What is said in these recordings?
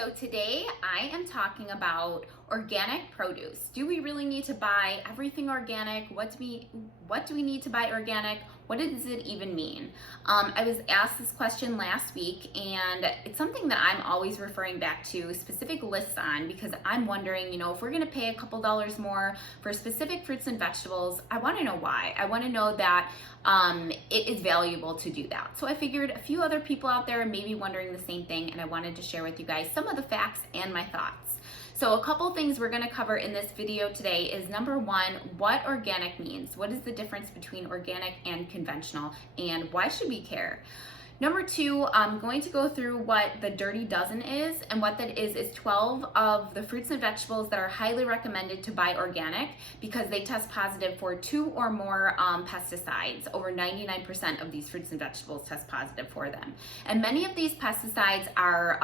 So today I am talking about organic produce. Do we really need to buy everything organic? What do we need to buy organic? What does it even mean? I was asked this question last week, and it's something that I'm always referring back to specific lists on because I'm wondering, if we're gonna pay a couple dollars more for specific fruits and vegetables, I wanna know why. I wanna know that it is valuable to do that. So I figured a few other people out there may be wondering the same thing, and I wanted to share with you guys some of the facts and my thoughts. So a couple things we're going to cover in this video today is number one, what organic means. What is the difference between organic and conventional, and why should we care? Number two, I'm going to go through what the dirty dozen is, and what that is 12 of the fruits and vegetables that are highly recommended to buy organic because they test positive for 2 or more pesticides. Over 99% of these fruits and vegetables test positive for them. And many of these pesticides are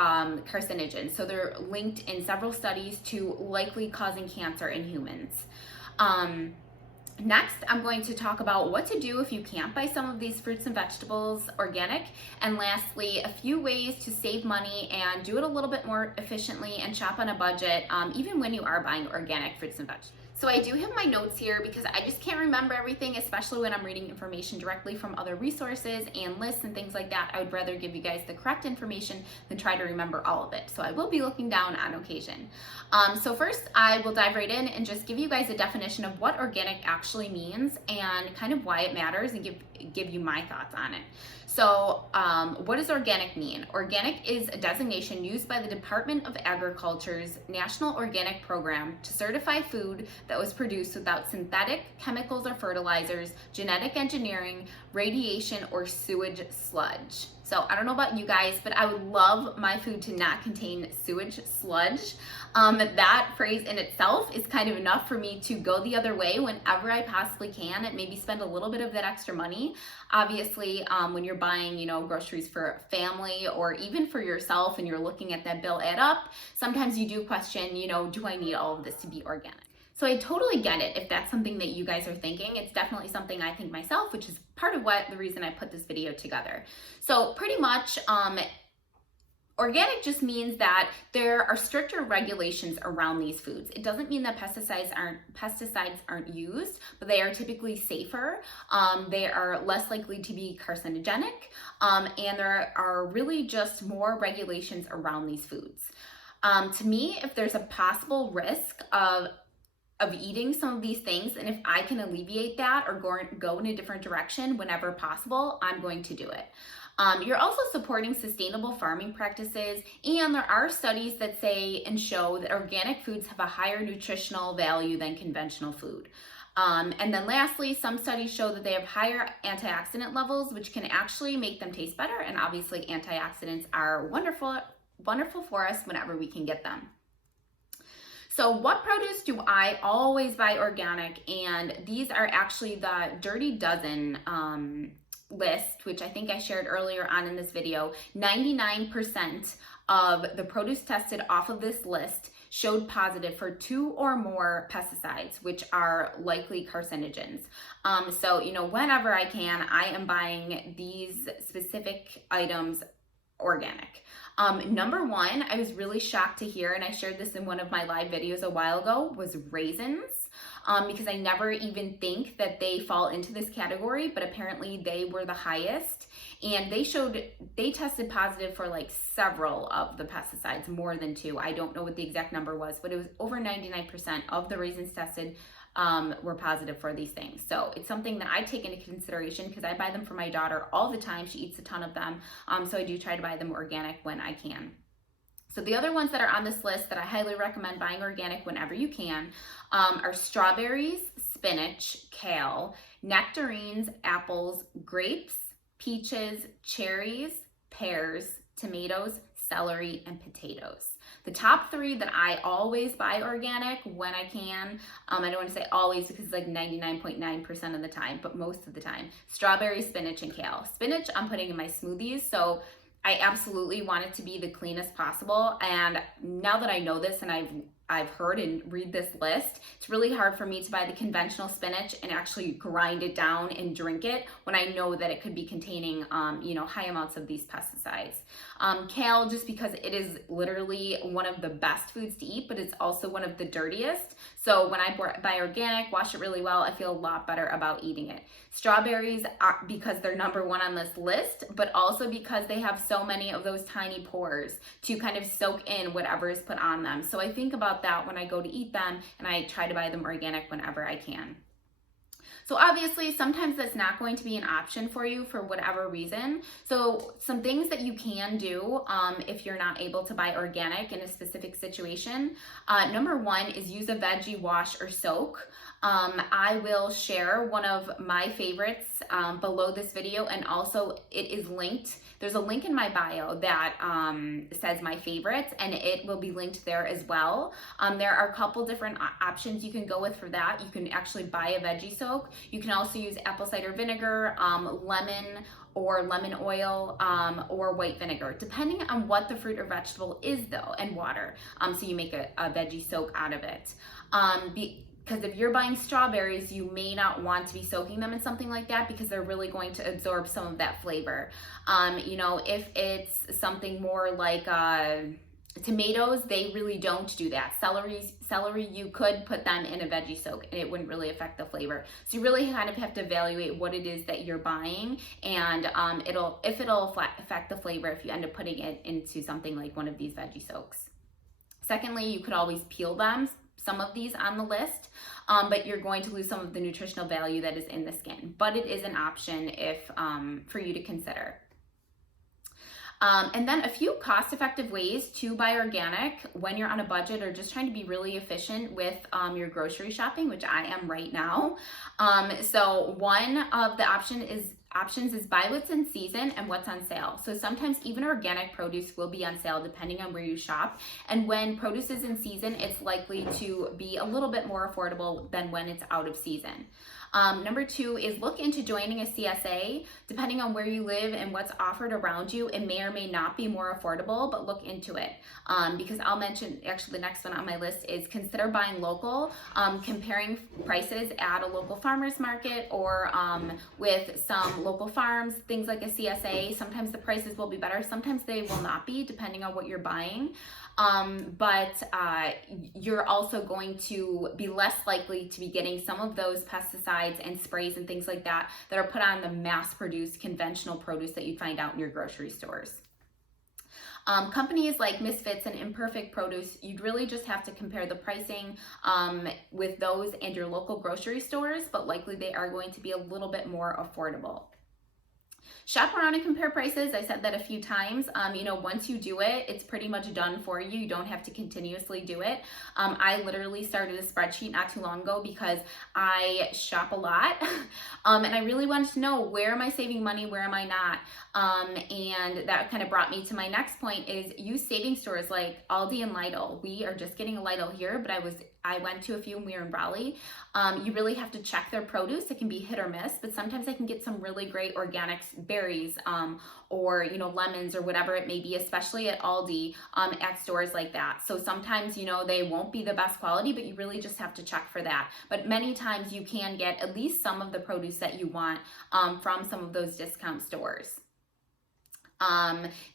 carcinogens, so they're linked in several studies to likely causing cancer in humans. Next, I'm going to talk about what to do if you can't buy some of these fruits and vegetables organic. And lastly, a few ways to save money and do it a little bit more efficiently and shop on a budget, even when you are buying organic fruits and vegetables. So I do have my notes here because I just can't remember everything, especially when I'm reading information directly from other resources and lists and things like that. I would rather give you guys the correct information than try to remember all of it. So I will be looking down on occasion. So first, I will dive right in and just give you guys a definition of what organic actually means and kind of why it matters, and give you my thoughts on it. So what does organic mean? Organic is a designation used by the Department of Agriculture's National Organic Program to certify food that was produced without synthetic chemicals or fertilizers, genetic engineering, radiation, or sewage sludge. So I don't know about you guys, but I would love my food to not contain sewage sludge. That phrase in itself is kind of enough for me to go the other way whenever I possibly can and maybe spend a little bit of that extra money. Obviously, when you're buying, groceries for family or even for yourself and you're looking at that bill add up, sometimes you do question, do I need all of this to be organic? So I totally get it if that's something that you guys are thinking. It's definitely something I think myself, which is part of the reason I put this video together. So pretty much, organic just means that there are stricter regulations around these foods. It doesn't mean that pesticides aren't used, but they are typically safer. They are less likely to be carcinogenic, and there are really just more regulations around these foods. To me, if there's a possible risk of eating some of these things, and if I can alleviate that or go in a different direction whenever possible, I'm going to do it. You're also supporting sustainable farming practices, and there are studies that say and show that organic foods have a higher nutritional value than conventional food. And then lastly, some studies show that they have higher antioxidant levels, which can actually make them taste better, and obviously antioxidants are wonderful for us whenever we can get them. So what produce do I always buy organic? And these are actually the Dirty Dozen list, which I think I shared earlier on in this video. 99% of the produce tested off of this list showed positive for 2 or more pesticides, which are likely carcinogens. So, whenever I can, I am buying these specific items organic. Number one, I was really shocked to hear, and I shared this in one of my live videos a while ago, was raisins, because I never even think that they fall into this category, but apparently they were the highest, and they tested positive for like several of the pesticides, more than 2. I don't know what the exact number was, but it was over 99% of the raisins tested were positive for these things. So it's something that I take into consideration because I buy them for my daughter all the time. She eats a ton of them. So I do try to buy them organic when I can. So the other ones that are on this list that I highly recommend buying organic whenever you can are strawberries, spinach, kale, nectarines, apples, grapes, peaches, cherries, pears, tomatoes, celery, and potatoes. The top 3 that I always buy organic when I can, I don't want to say always because it's like 99.9% of the time, but most of the time, strawberry, spinach, and kale. Spinach I'm putting in my smoothies, so I absolutely want it to be the cleanest possible. And now that I know this and I've I've heard and read this list, it's really hard for me to buy the conventional spinach and actually grind it down and drink it when I know that it could be containing, high amounts of these pesticides. Kale, just because it is literally one of the best foods to eat, but it's also one of the dirtiest. So when I buy organic, wash it really well, I feel a lot better about eating it. Strawberries are because they're number one on this list, but also because they have so many of those tiny pores to kind of soak in whatever is put on them. So I think about that when I go to eat them, and I try to buy them organic whenever I can. So obviously, sometimes that's not going to be an option for you for whatever reason. So some things that you can do if you're not able to buy organic in a specific situation. Number one is use a veggie wash or soak. I will share one of my favorites below this video, and also it is linked. There's a link in my bio that says my favorites, and it will be linked there as well. There are a couple different options you can go with for that. You can actually buy a veggie soak. You can also use apple cider vinegar, lemon, or lemon oil, or white vinegar, depending on what the fruit or vegetable is though, and water. So you make a veggie soak out of it. Because if you're buying strawberries, you may not want to be soaking them in something like that because they're really going to absorb some of that flavor. If it's something more like tomatoes, they really don't do that. Celery, you could put them in a veggie soak and it wouldn't really affect the flavor. So you really kind of have to evaluate what it is that you're buying, and it'll affect the flavor if you end up putting it into something like one of these veggie soaks. Secondly, you could always peel them. Some of these on the list, but you're going to lose some of the nutritional value that is in the skin. But it is an option for you to consider. And then a few cost-effective ways to buy organic when you're on a budget or just trying to be really efficient with your grocery shopping, which I am right now. So one of the options is buy what's in season and what's on sale. So sometimes even organic produce will be on sale depending on where you shop. And when produce is in season, it's likely to be a little bit more affordable than when it's out of season. Number two is look into joining a CSA. Depending on where you live and what's offered around you, it may or may not be more affordable, but look into it. Because I'll mention, actually the next one on my list is consider buying local, comparing prices at a local farmer's market or with some local farms, things like a CSA. Sometimes the prices will be better, sometimes they will not be, depending on what you're buying. But you're also going to be less likely to be getting some of those pesticides and sprays and things like that that are put on the mass-produced conventional produce that you find out in your grocery stores. Companies like Misfits and Imperfect Produce, you'd really just have to compare the pricing with those and your local grocery stores, but likely they are going to be a little bit more affordable. Shop around and compare prices. I said that a few times. Once you do it, it's pretty much done for you. You don't have to continuously do it. I literally started a spreadsheet not too long ago because I shop a lot and I really wanted to know, where am I saving money, where am I not? And that kind of brought me to my next point is use saving stores like Aldi and Lidl. We are just getting a Lidl here, but I went to a few when we were in Raleigh. You really have to check their produce. It can be hit or miss, but sometimes I can get some really great organic berries or lemons or whatever it may be, especially at Aldi at stores like that. So sometimes they won't be the best quality, but you really just have to check for that. But many times you can get at least some of the produce that you want from some of those discount stores.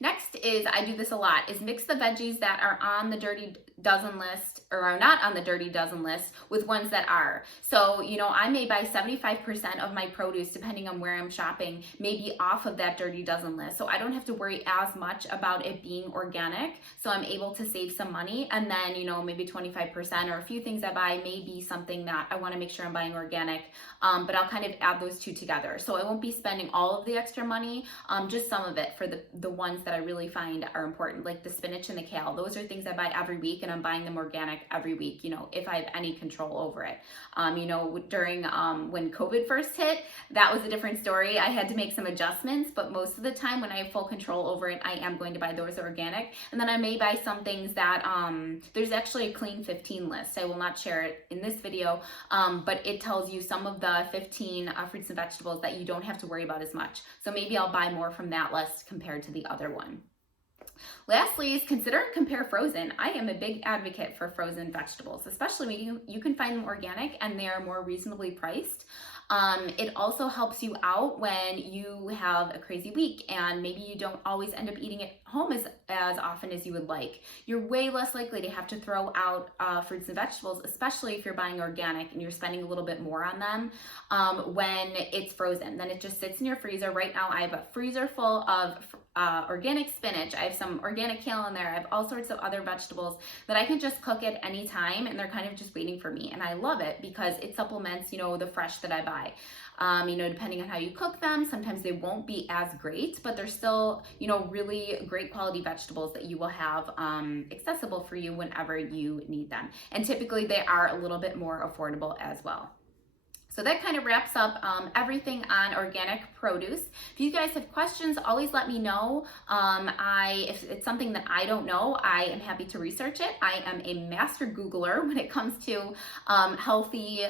Next is, I do this a lot, is mix the veggies that are on the dirty dozen list or are not on the dirty dozen list with ones that are. So, I may buy 75% of my produce, depending on where I'm shopping, maybe off of that dirty dozen list. So I don't have to worry as much about it being organic. So I'm able to save some money. And then, maybe 25% or a few things I buy may be something that I want to make sure I'm buying organic. But I'll kind of add those two together. So I won't be spending all of the extra money, just some of it for the ones that I really find are important, like the spinach and the kale. Those are things I buy every week, and I'm buying them organic every week, if I have any control over it. During when COVID first hit, that was a different story. I had to make some adjustments, but most of the time when I have full control over it, I am going to buy those organic. And then I may buy some things that, there's actually a clean 15 list. I will not share it in this video, but it tells you some of the 15 fruits and vegetables that you don't have to worry about as much. So maybe I'll buy more from that list compared to the other one. Lastly is consider and compare frozen. I am a big advocate for frozen vegetables, especially when you can find them organic and they are more reasonably priced. It also helps you out when you have a crazy week and maybe you don't always end up eating at home as often as you would like. You're way less likely to have to throw out fruits and vegetables, especially if you're buying organic and you're spending a little bit more on them when it's frozen. Then it just sits in your freezer. Right now I have a freezer full of organic spinach. I have some organic kale in there. I have all sorts of other vegetables that I can just cook at any time and they're kind of just waiting for me. And I love it because it supplements, the fresh that I buy. Depending on how you cook them, sometimes they won't be as great, but they're still, really great quality vegetables that you will have accessible for you whenever you need them. And typically they are a little bit more affordable as well. So that kind of wraps up everything on organic produce. If you guys have questions, always let me know. If it's something that I don't know, I am happy to research it. I am a master Googler when it comes to healthy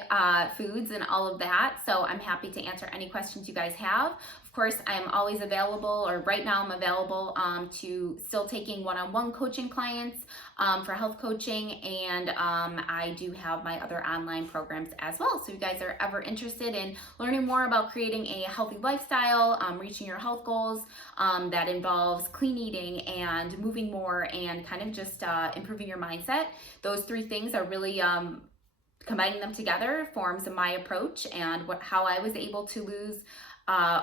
foods and all of that. So I'm happy to answer any questions you guys have. Of course, I am always available, or right now I'm available to still taking one-on-one coaching clients for health coaching, and I do have my other online programs as well. So if you guys are ever interested in learning more about creating a healthy lifestyle, reaching your health goals that involves clean eating and moving more and kind of just improving your mindset, those three things are really combining them together forms my approach and how I was able to lose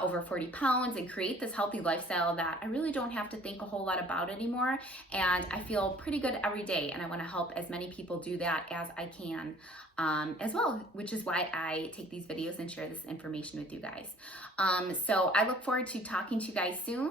over 40 pounds and create this healthy lifestyle that I really don't have to think a whole lot about anymore. And I feel pretty good every day. And I want to help as many people do that as I can as well, which is why I take these videos and share this information with you guys. So I look forward to talking to you guys soon.